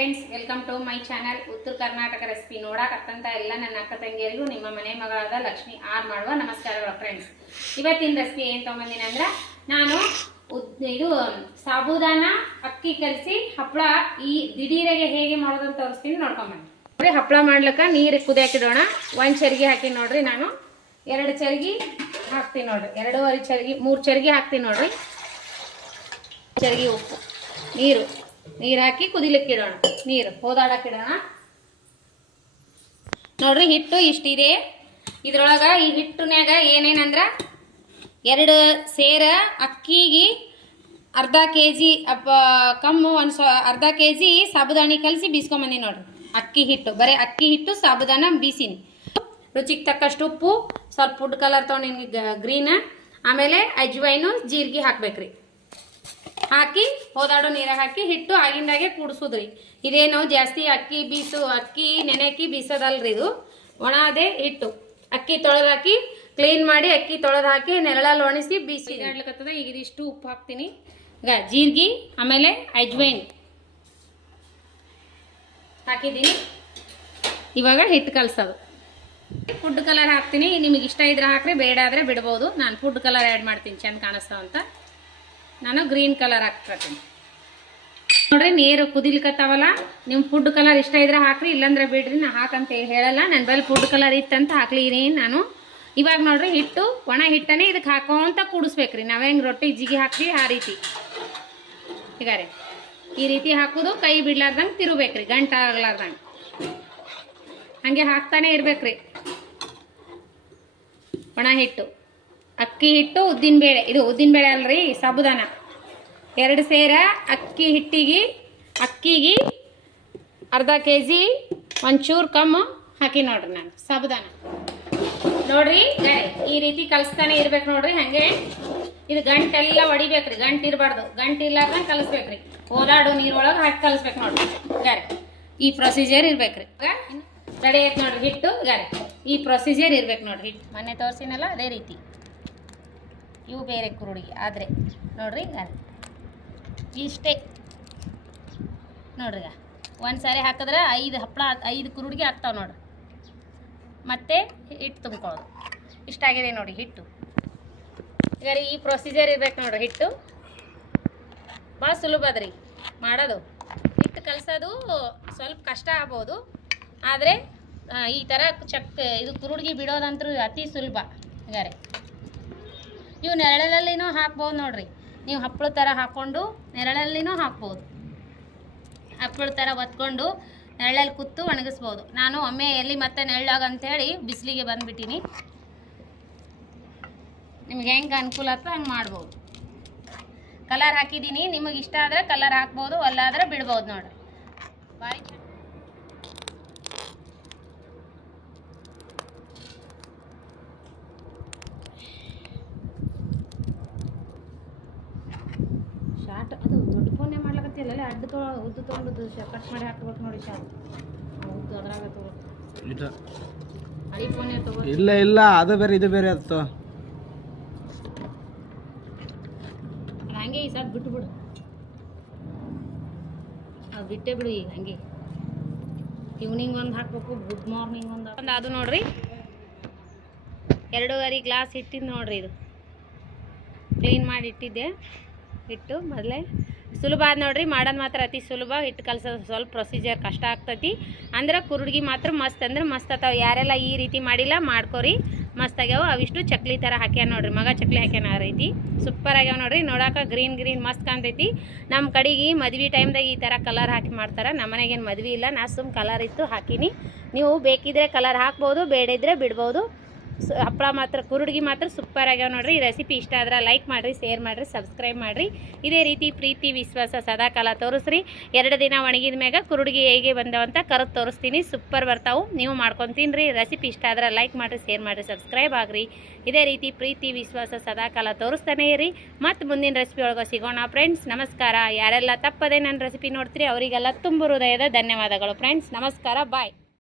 Friends, welcome to my channel Uttara Karnataka recipe. ನೋಡಾಕತ್ತಂತ ಎಲ್ಲ ನನ್ನ ಅಕ್ಕ ತಂಗಿಯರಿಗೂ ನಿಮ್ಮ ಮನೆ ಮಗಳಾದ ಲಕ್ಷ್ಮಿ ಆರ್ ಮಾಡುವ ನಮಸ್ಕಾರಗಳು. ಫ್ರೆಂಡ್ಸ್, ಇವತ್ತಿನ ರೆಸಿಪಿ ಏನು ತೊಗೊಂಬಂದಿನಿ ಅಂದ್ರೆ ನಾನು ಇದು ಸಾಬೂದಾನ ಅಕ್ಕಿ ಕಲಸಿ ಹಪ್ಪಳ ಈ ದಿಢೀರಾಗೆ ಹೇಗೆ ಮಾಡೋದಂತ ತೋರಿಸ್ತೀನಿ, ನೋಡ್ಕೊಂಬಂದು ನೋಡ್ರಿ. ಹಪ್ಪಳ ಮಾಡ್ಲಿಕ್ಕೆ ನೀರು ಕುದಿಯಾಕಿಡೋಣ. ಒಂದು ಚರಿಗೆ ಹಾಕಿ ನೋಡ್ರಿ, ನಾನು 2 ಚರಿಗೆ ಹಾಕ್ತೀನಿ ನೋಡ್ರಿ, 2.5 ಚರಿಗೆ 3 ಚರಿಗೆ ಹಾಕ್ತೀನಿ ನೋಡ್ರಿ. ಚರಿಗೆ ಉಪ್ಪು ನೀರು ಹಾಕಿ ಕುದಿಲಿಕ್ಕೆ ಇಡೋಣ. ನೀರು ಹೋದಾಡಕ್ಕಿಡೋಣ ನೋಡ್ರಿ. ಹಿಟ್ಟು ಇಷ್ಟಿದೆ. ಇದ್ರೊಳಗೆ ಈ ಹಿಟ್ಟಿನಾಗ ಏನೇನಂದ್ರೆ 2 ಸೇರ ಅಕ್ಕಿಗೆ ಅರ್ಧ KG ಕಮ್ಮು ಅರ್ಧ KG ಸಾಬುದಾನಿ ಕಲಸಿ ಬೀಸ್ಕೊಂಬಂದಿ ನೋಡ್ರಿ. ಅಕ್ಕಿ ಹಿಟ್ಟು, ಬರೀ ಅಕ್ಕಿ ಹಿಟ್ಟು ಸಾಬುದಾನ ಬೀಸಿನಿ. ರುಚಿಗೆ ತಕ್ಕಷ್ಟು ಉಪ್ಪು, ಸ್ವಲ್ಪ ಫುಡ್ ಕಲರ್ ತೊಗೊಂಡು ಗ್ರೀನ್, ಆಮೇಲೆ ಅಜ್ವೈನು ಜೀರಿಗೆ ಹಾಕ್ಬೇಕ್ರಿ. ಹಾಕಿ ಹೋದಾಡೋ ನೀರಾಗ ಹಾಕಿ ಹಿಟ್ಟು ಆಗಿಂದಾಗೆ ಕೂಡಿಸೋದ್ರಿ. ಇದೇನು ಜಾಸ್ತಿ ಅಕ್ಕಿ ನೆನೆಕ್ಕಿ ಬೀಸೋದಲ್ರಿ, ಇದು ಒಣ ಅದೇ ಹಿಟ್ಟು. ಅಕ್ಕಿ ತೊಳೆದು ಹಾಕಿ ಕ್ಲೀನ್ ಮಾಡಿ ಅಕ್ಕಿ ತೊಳೆದು ಹಾಕಿ ನೆರಳಲ್ಲಿ ಒಣಗಿಸಿ ಬೀಸಿ ಇಡ್ಲಿಕ್ಕತ್ತದ. ಈಗ ಇದಿಷ್ಟು ಉಪ್ಪು ಹಾಕ್ತೀನಿ, ಈಗ ಜೀರಿಗೆ ಆಮೇಲೆ ಅಜ್ವೈನ್ ಹಾಕಿದ್ದೀನಿ. ಇವಾಗ ಹಿಟ್ಟು ಕಲಸೋದು. ಫುಡ್ ಕಲರ್ ಹಾಕ್ತೀನಿ, ನಿಮಗೆ ಇಷ್ಟ ಇದ್ರೆ ಹಾಕ್ರಿ, ಬೇಡ ಆದರೆ ಬಿಡ್ಬೋದು. ನಾನು ಫುಡ್ ಕಲರ್ ಆ್ಯಡ್ ಮಾಡ್ತೀನಿ ಚೆಂದ ಕಾಣಿಸ್ತಾವಂತ. ನಾನು ಗ್ರೀನ್ ಕಲರ್ ಹಾಕ್ತೀನಿ ನೋಡ್ರಿ. ನೀರು ಕುದಿಲಿಕ್ಕತ್ತಾವಲ್ಲ, ನಿಮ್ಮ ಫುಡ್ ಕಲರ್ ಇಷ್ಟ ಇದ್ರೆ ಹಾಕ್ರಿ, ಇಲ್ಲಾಂದ್ರೆ ಬಿಡ್ರಿ, ನಾ ಹಾಕಂತ ಹೇಳಲ್ಲ. ನನ್ನ ಬಳಿ ಫುಡ್ ಕಲರ್ ಇತ್ತಂತ ಹಾಕ್ಲಿರಿ ನಾನು. ಇವಾಗ ನೋಡ್ರಿ, ಹಿಟ್ಟು ಒಣ ಹಿಟ್ಟನೇ ಇದಕ್ಕೆ ಹಾಕೋಂತ ಕೂಡಿಸ್ಬೇಕ್ರಿ. ನಾವು ಹೆಂಗೆ ರೊಟ್ಟಿ ಜಿಗಿ ಹಾಕ್ರಿ ಆ ರೀತಿ. ಈಗ ರೀ ಈ ರೀತಿ ಹಾಕೋದು, ಕೈ ಬಿಡ್ಲಾರ್ದಂಗೆ ತಿರುಬೇಕ್ರಿ, ಗಂಟು ಆಗ್ಲಾರ್ದಂಗೆ ಹಂಗೆ ಹಾಕ್ತಾನೆ ಇರ್ಬೇಕ್ರಿ. ಒಣ ಹಿಟ್ಟು, ಅಕ್ಕಿ ಹಿಟ್ಟು, ಉದ್ದಿನಬೇಳೆ. ಇದು ಉದ್ದಿನಬೇಳೆ ಅಲ್ರಿ, ಸಾಬುದಾನ. 2 ಸೇರ ಅಕ್ಕಿಗೆ ಅರ್ಧ KG ಒಂಚೂರು ಕಮ್ಮು ಹಾಕಿ ನೋಡ್ರಿ ನಾನು ಸಾಬುದಾನ. ನೋಡ್ರಿ ಈ ರೀತಿ ಕಲಿಸ್ತಾನೆ ಇರ್ಬೇಕು ನೋಡ್ರಿ. ಹಂಗೆ ಇದು ಗಂಟೆಲ್ಲ ಹೊಡಿಬೇಕ್ರಿ, ಗಂಟು ಇರಬಾರ್ದು. ಗಂಟು ಇರ್ಲಾರ್ದಂಗೆ ಕಲಿಸ್ಬೇಕ್ರಿ. ಓದಾಡೋ ನೀರೊಳಗೆ ಹಾಕಿ ಕಲಿಸ್ಬೇಕು ನೋಡ್ರಿ. ಗಾರೆ ಈ ಪ್ರೊಸೀಜರ್ ಇರ್ಬೇಕ್ರಿ. ರೆಡಿ ಆಯ್ತು ನೋಡ್ರಿ ಹಿಟ್ಟು. ಗಾರೆ ಈ ಪ್ರೊಸೀಜರ್ ಇರ್ಬೇಕು ನೋಡ್ರಿ. ಹಿಟ್ಟು ಮೊನ್ನೆ ತೋರಿಸಿನಲ್ಲ ಅದೇ ರೀತಿ. ಇವು ಬೇರೆ ಕುರುಡಿಗೆ ಆದರೆ ನೋಡ್ರಿ. ಗಾರೆ ಇಷ್ಟೇ ನೋಡ್ರಿ. ಒಂದು ಸಾರಿ ಹಾಕಿದ್ರೆ 5 ಹಪ್ಪಳ 5 ಕುರುಡಿಗೆ ಆಗ್ತಾವೆ ನೋಡ್ರಿ. ಮತ್ತೆ ಹಿಟ್ಟು ತುಂಬ್ಕೊಳ್ಳೋದು. ಇಷ್ಟಾಗಿದೆ ನೋಡಿ ಹಿಟ್ಟು. ಈಗ ಈ ಪ್ರೊಸೀಜರ್ ಇರ್ಬೇಕು ನೋಡ್ರಿ. ಹಿಟ್ಟು ಭಾಳ ಸುಲಭ ಅದ್ರಿ ಮಾಡೋದು. ಹಿಟ್ಟು ಕಲಸೋದು ಸ್ವಲ್ಪ ಕಷ್ಟ ಆಗ್ಬೋದು, ಆದರೆ ಈ ಥರ ಇದು ಕುರುಡಿಗೆ ಬಿಡೋದಂತೂ ಅತಿ ಸುಲಭ. ಹೀಗಾರೆ ಇವು ನೆರಳಲ್ಲಿನೂ ಹಾಕ್ಬೋದು ನೋಡ್ರಿ. ನೀವು ಹಪ್ಪಳ ಥರ ಹಾಕ್ಕೊಂಡು ನೆರಳಲ್ಲಿನೂ ಹಾಕ್ಬೋದು. ಹಪ್ಪಳ ಥರ ಒತ್ಕೊಂಡು ನೆರಳಲ್ಲಿ ಕೂತು ಒಣಗಿಸ್ಬೋದು. ನಾನು ಒಮ್ಮೆ ಎಲ್ಲಿ ಮತ್ತೆ ನೆರಳಾಗ ಅಂಥೇಳಿ ಬಿಸಿಲಿಗೆ ಬಂದುಬಿಟ್ಟಿನಿ. ನಿಮ್ಗೆ ಹೆಂಗೆ ಅನುಕೂಲ ಆಗ್ತದೆ ಹಂಗೆ ಮಾಡ್ಬೋದು. ಕಲರ್ ಹಾಕಿದ್ದೀನಿ, ನಿಮಗೆ ಇಷ್ಟ ಆದರೆ ಕಲರ್ ಹಾಕ್ಬೋದು, ಅಲ್ಲಾದರೆ ಬಿಡ್ಬೋದು ನೋಡ್ರಿ. ಬಾರಿ ಶಾರ್ಟ್ ಅದು ದೊಡ್ಡ ಫೋನೇ ಮಾಡ್ಲಕತ್ತಿಲ್ಲ, ಅಡ್ಡ ಉದ್ದು ತೊಗೊಂಡು ಕಟ್ ಮಾಡಿ ಹಾಕ್ಬೇಕು ನೋಡಿ. ಶಾರ್ಟ್ ಉದ್ದು ಅದ್ರಾಗ ತಗೋಬೇಕು. ಹಳಿ ಫೋನೇ ತಗೋ. ಇಲ್ಲ ಅದು ಬೇರೆ ಇದು ಬೇರೆ ಅದು ಹಂಗೆ ಈ ಸಾಕು ಬಿಟ್ಟು ಬಿಡು. ಅದು ಬಿಟ್ಟೇ ಬಿಡು. ಈಗ ಹಂಗೆ ಈವ್ನಿಂಗ್ ಒಂದು ಹಾಕ್ಬೇಕು, ಗುಡ್ ಮಾರ್ನಿಂಗ್ ಒಂದು ಅದು ನೋಡ್ರಿ. 2.5 ಗ್ಲಾಸ್ ಇಟ್ಟಿದ್ದು ನೋಡ್ರಿ. ಇದು ಕ್ಲೀನ್ ಮಾಡಿ ಇಟ್ಟಿದ್ದೆ ಹಿಟ್ಟು. ಮೊದಲೇ ಸುಲಭ ಆದ ನೋಡ್ರಿ, ಮಾಡೋದು ಮಾತ್ರ ಅತಿ ಸುಲಭ. ಹಿಟ್ಟು ಕಲ್ಸೋದು ಸ್ವಲ್ಪ ಪ್ರೊಸೀಜರ್ ಕಷ್ಟ ಆಗ್ತೈತಿ. ಅಂದ್ರೆ ಕುರುಡ್ಗಿ ಮಾತ್ರ ಮಸ್ತ್ ಅಂದ್ರೆ ಮಸ್ತ್ ಅತ್ತಾವ. ಯಾರೆಲ್ಲ ಈ ರೀತಿ ಮಾಡಿಲ್ಲ ಮಾಡ್ಕೊರಿ, ಮಸ್ತ್ ಆಗ್ಯಾವ. ಅವಿಷ್ಟು ಚಕ್ಲಿ ಥರ ಹಾಕ್ಯಾನ ನೋಡ್ರಿ. ಮಗ ಚಕ್ಲಿ ಹಾಕ್ಯಾನ ಆ ರೀತಿ ಸೂಪರ್ ಆಗ್ಯಾವ ನೋಡ್ರಿ. ನೋಡಾಕ ಗ್ರೀನ್ ಮಸ್ತ್ ಕಾಣ್ತೈತಿ. ನಮ್ಮ ಕಡೆಗೆ ಮದ್ವೆ ಟೈಮ್ದಾಗ ಈ ಥರ ಕಲರ್ ಹಾಕಿ ಮಾಡ್ತಾರೆ. ನಮ್ಮ ಮನೆಗೇನು ಮದ್ವೆ ಇಲ್ಲ, ನಾ ಸುಮ್ಮ ಕಲರ್ ಇತ್ತು ಹಾಕೀನಿ. ನೀವು ಬೇಕಿದ್ರೆ ಕಲರ್ ಹಾಕ್ಬೋದು, ಬೇಡಿದ್ರೆ ಬಿಡ್ಬೋದು. ಹಪ್ಪಳ ಮಾತ್ರ ಕುರುಡ್ಗಿ ಮಾತ್ರ ಸೂಪರ್ ಆಗ್ಯಾವ ನೋಡ್ರಿ. ಈ ರೆಸಿಪಿ ಇಷ್ಟ ಆದ್ರೆ ಲೈಕ್ ಮಾಡಿರಿ, ಶೇರ್ ಮಾಡಿರಿ, ಸಬ್ಸ್ಕ್ರೈಬ್ ಮಾಡಿರಿ. ಇದೇ ರೀತಿ ಪ್ರೀತಿ ವಿಶ್ವಾಸ ಸದಾಕಾಲ ತೋರಿಸ್ರಿ. 2 ದಿನ ಒಣಗಿದ ಮ್ಯಾಗ ಕುರುಡ್ಗಿ ಹೇಗೆ ಬಂದವಂತ ಕರೆದು ತೋರಿಸ್ತೀನಿ. ಸೂಪರ್ ಬರ್ತಾವೆ, ನೀವು ಮಾಡ್ಕೊಂಡು ತಿನ್ನಿರಿ. ರೆಸಿಪಿ ಇಷ್ಟ ಆದ್ರೆ ಲೈಕ್ ಮಾಡಿರಿ, ಶೇರ್ ಮಾಡಿರಿ, ಸಬ್ಸ್ಕ್ರೈಬ್ ಆಗ್ರಿ. ಇದೇ ರೀತಿ ಪ್ರೀತಿ ವಿಶ್ವಾಸ ಸದಾಕಾಲ ತೋರಿಸ್ತಾನೆ ಇರಿ. ಮತ್ತು ಮುಂದಿನ ರೆಸಿಪಿ ಒಳಗೆ ಸಿಗೋಣ ಫ್ರೆಂಡ್ಸ್. ನಮಸ್ಕಾರ. ಯಾರೆಲ್ಲ ತಪ್ಪದೆ ನನ್ನ ರೆಸಿಪಿ ನೋಡ್ತೀರಿ ಅವರಿಗೆಲ್ಲ ತುಂಬ ಹೃದಯದ ಧನ್ಯವಾದಗಳು ಫ್ರೆಂಡ್ಸ್. ನಮಸ್ಕಾರ, ಬಾಯ್.